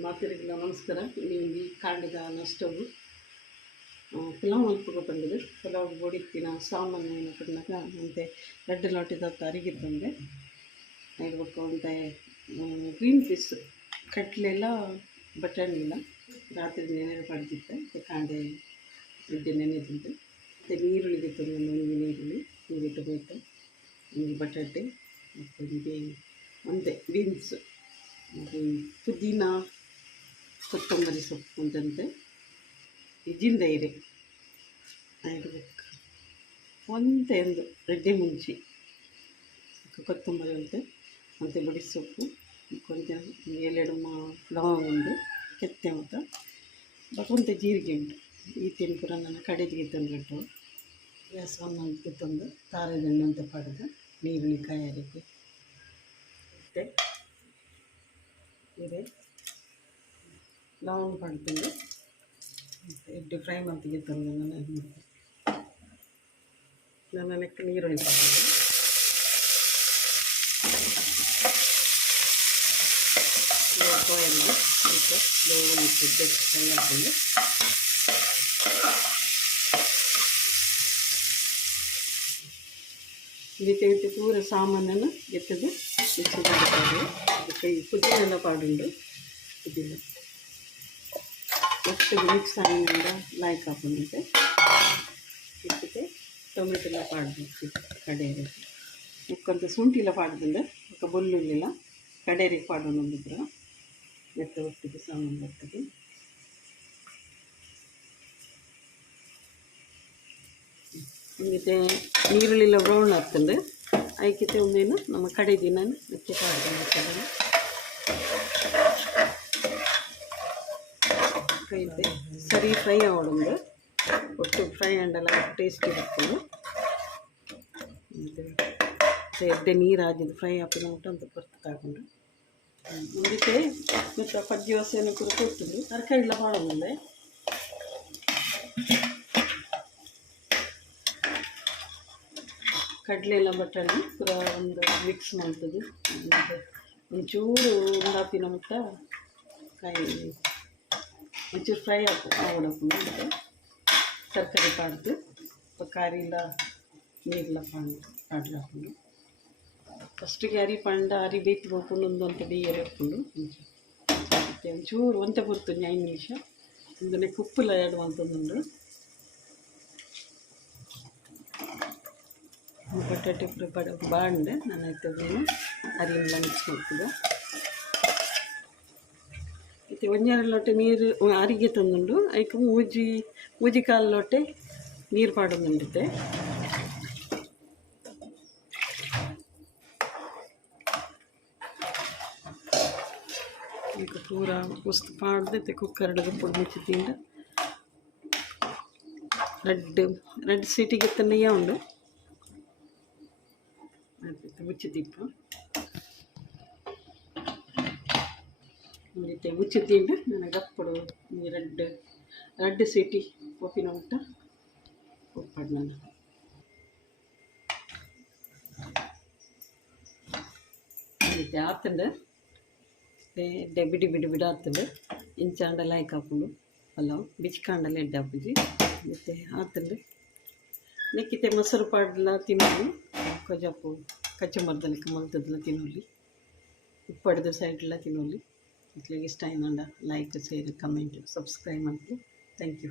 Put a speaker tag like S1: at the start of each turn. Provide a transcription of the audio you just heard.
S1: ಮಾತಿರಿಗಿಲ್ಲ ನಮಸ್ಕಾರ. ನಿಮಗೆ ಕಾಂಡಿದ ನಷ್ಟವು ಪಲಾವ್ ಮಲ್ಪುಗ ಬಂದಿದೆ. ಪಲಾವ್ ಬೋಡಿಕ್ಕಿನ ಸಾಮಾನು ಕೊಡ್ನಾಗ ಅಂತೆ ರೆಡ್ ತಾರಿಗೆ ಬಂದೆ. ಇರ್ಬೇಕು ಅಂತ ಗ್ರೀನ್ ಪೀಸ್ ಕಟ್ಲೆಲ್ಲ ಬಟಾಣಿ ಇಲ್ಲ ರಾತ್ರಿ ನೆನೆ ಪಡೆದಿದ್ದೆ. ಕಾಂಡೆ ಇದ್ದೆ ನೆನೆದಿದ್ದೆ. ಮತ್ತು ನೀರುಳ್ಳಿ ಇತ್ತು ನೀರು ನೀರುಳ್ಳಿ ಹೀಗೆ ಟೊಮೆಟೊ ಒಂದು ಬಟಾಟೆ, ಮತ್ತು ಹೀಗೆ ಒಂದೇ ಬೀನ್ಸ್ ಮತ್ತು ಪುದೀನ ಕೊತ್ತಂಬರಿ ಸೊಪ್ಪು ಉಂಟಂತೆ ಇಜಿಂದ ಇದೆ ಇರಬೇಕು ಒಂದೇ ಒಂದು ರೆಡ್ಡಿ ಮುಂಚಿ. ಕೊತ್ತಂಬರಿ ಅಂತೆ ಮತ್ತು ಬಡಿ ಸೊಪ್ಪು ಕೊಂಚ ಏಳೆರಡು ಮಾ, ಲವಂಗ ಉಂಡು, ಕೆತ್ತೆ ಮತ್ತು ಬಕೊಂತ ಜೀರಿಗೆ ಉಂಟು. ಈ ತಿನ್ಪುರ ನನ್ನ ಕಡೆದಿಗೆ ತಂದುಬಿಟ್ಟು ಗ್ಯಾಸವನ್ನು ತಂದು ತಾರದಣ್ಣು ಅಂತ ಪಡೆದು, ನೀರುಳ್ಳಿ ಕಾಯಲಿಕ್ಕೆ ಮತ್ತು, ಇದೆ. ಲವಂಗ ಪಡ್ಕೊಂಡು ಎಡ್ಡು ಫ್ರೈ ಮಾಡ್ತಿಗೆ ತಂದು ನಾನು ನನ್ನ ಲೆಕ್ಕ ನೀರುಳ್ಳಿ ಪಡ್ಕೊಂಡು ಕೋಯಲ್ಲಿ ಮತ್ತು ಸ್ಲೋಲಿ ಫ್ರೈ ಹಾಕೊಂಡು ಇದಕ್ಕೆ ಇದಕ್ಕೆ ಪೂರ ಸಾಮಾನನ್ನು ಎತ್ತದು ಮಿಕ್ಸಿ ಮಾಡ್ತಾರೆ ಅದಕ್ಕೆ ಈ ಪುದೀನೆಲ್ಲ ಪಾಡುಂಡು ಪುದೀನ ಒಟ್ಟು ಮಿಕ್ಸ್ ಆಗಿಂದ ಲಾಯ್ಕ್ ಹಾಕೊಂಡಿದ್ದೆ. ಇದಕ್ಕೆ ಟೊಮೆಟೊಲ್ಲ ಪಾಡ್ಬೇಕು ಕಡೆಯಲ್ಲಿ. ಮುಕ್ಕಂತ ಶುಂಠಿಲ ಪಾಡ್ದಿಂದ ఒక ಬೆಳ್ಳುಳ್ಳಿಲ ಕಡೇರಿಗೆ ಪಾಡೋಣಂದಿದ್ರು ಮೆತ್ತ ಒಟ್ಟಿಗೆ ಸಾಮಾನು ಬರ್ತದೆ. ಮತ್ತೆ ನೀರುಳ್ಳಿಲ್ಲ ಬ್ರೌನ್ ಆಗ್ತದೆ. ಅದಕ್ಕೆ ಒಂದೇನು ನಮ್ಮ ಕಡೆ ದಿನ ಮೆಚ್ಚೆ ಪಾಡ್ಕೊಂಡು ಫ್ರೈ ಸರಿ ಫ್ರೈ ಆವಡುಂದು ಒಟ್ಟು ಫ್ರೈ ಅಂಡಲ್ಲ ಟೇಸ್ಟ್ ಇಟ್ಕೊಂಡು ಎಡ್ಡೆ ನೀರು ಹಾಕಿದ್ದು ಫ್ರೈ ಹಾಕಿದ ಊಟ ಅಂತ ಬರ್ತು ತಗೊಂಡು ಅದಕ್ಕೆ ಮತ್ತು ಪಜ್ಜಿ ವಸೆಯನ್ನು ಕೂಡ ಕೊಟ್ಟಿದ್ದು ತರಕಾರಿ ಎಲ್ಲ ಮಾಡೋದಿಲ್ಲ ಕಡಲೆ ಎಲ್ಲ ಬಟಾಣಿ ಪೂರ ಒಂದು ಮಿಕ್ಸ್ ಮಾಡ್ತದೆ ಮತ್ತೆ ಒಂಚೂರು ಉಂಡಾಪಿನ ಮುಟ್ಟ ಕಾಯಿ ಒಂಚೂರು ಫ್ರೈ ಹಾಕು ಆವಡಪ್ಪು ತರಕಾರಿ ಪಾಡ್ದು ಖಾರಿ ಇಲ್ಲ ನೀರ್ಲ ಪಾಡ್ಲು ಹಾಕೊಂಡು ಫಸ್ಟಿಗೆ ಅರಿ ಪಾಂಡ ಅರಿ ಹೋಗ್ಕೊಂಡು ಒಂದೊಂದು ಬೇಯರೆ ಹಾಕ್ಕೊಂಡು. ಒಂಚೂರು ಒಂತೆ ಬರ್ತು ಐದು ನಿಮಿಷ. ಒಂದನೇ ಕುಪ್ಪುಲ ಇಡುವಂಥದ್ದುಂಡು ಬಟಾಟೆ ಬಾಂಡೆ ನಾನು ಆಯ್ತದೇನು? ಅರಿಯೆಲ್ಲ ಮಿಕ್ಸ್ ಮಾಡ್ತಿದ್ದೆ ಮತ್ತು ಒಂಜಾರು ಲೋಟೆ ನೀರು ಅರಿಗೆ ತಂದುಂಡು. ಐಕ ಮೂಜಿ ಮೂಜಿ ಕಾಲು ಲೋಟೆ ನೀರು ಪಾಡೋದುಂಡಿದ್ದೆ. ಈಗ ಪೂರ ಉಸ್ತು ಪಾಡ್ದೈತೆ ಕುಕ್ಕರ್ಡ್ಗೆ ಪುಡಿ ಮುಚ್ಚಿದಿಂದ ರೆಡ್ ರೆಡ್ ಸೀಟಿಗೆ ತನ್ನಯ್ಯ ಉಂಡು? ಮುಚ್ಚಿದಿಪ್ಪ ಮುರಿತೆ ಮುಚ್ಚಿದ್ದಿಂದ ನನಗೆ ಕೊಡು ರೆಡ್ ರೆಡ್ ಸಿಟಿ ಕಾಫಿನ ಊಟ ಒಪ್ಪಡು ನಾನು ರೀತಿ ಆತಂಡ? ಬಿಡಿ ಬಿಡಿ, ಬಿಡ, ಆತಂಡು? ಇಂಚಾಂಡಲ್ಲ ಹಾಕಿ ಹಾಕೊಂಡು. ಪಲಾವ್ ಬಿಚ್ಕಾಂಡಲ್ಲ ಎಡ್ಡೆ ಹಾಕಿದ್ವಿ ಮತ್ತು ಆತಂಡು? ನೆಕ್ಕಿತೆ ಮೊಸರು ಪಾಡಲ್ಲ ತಿನ್ನೋದು. ಕೊಜಾಪು ಕಚ್ಚಮರದಲ್ಲಿ ಕಮಲದಲ್ಲ ತಿನ್ನೋಲಿ ಉಪ್ಪಡ್ದು ಸೈಡ್ಲ ತಿನ್ನೋಲಿ ఇట్లా ఇష్టమైందా లైక్ షేర్ కమెంట్ సబ్స్క్రైబ్ అంటే థ్యాంక్ యూ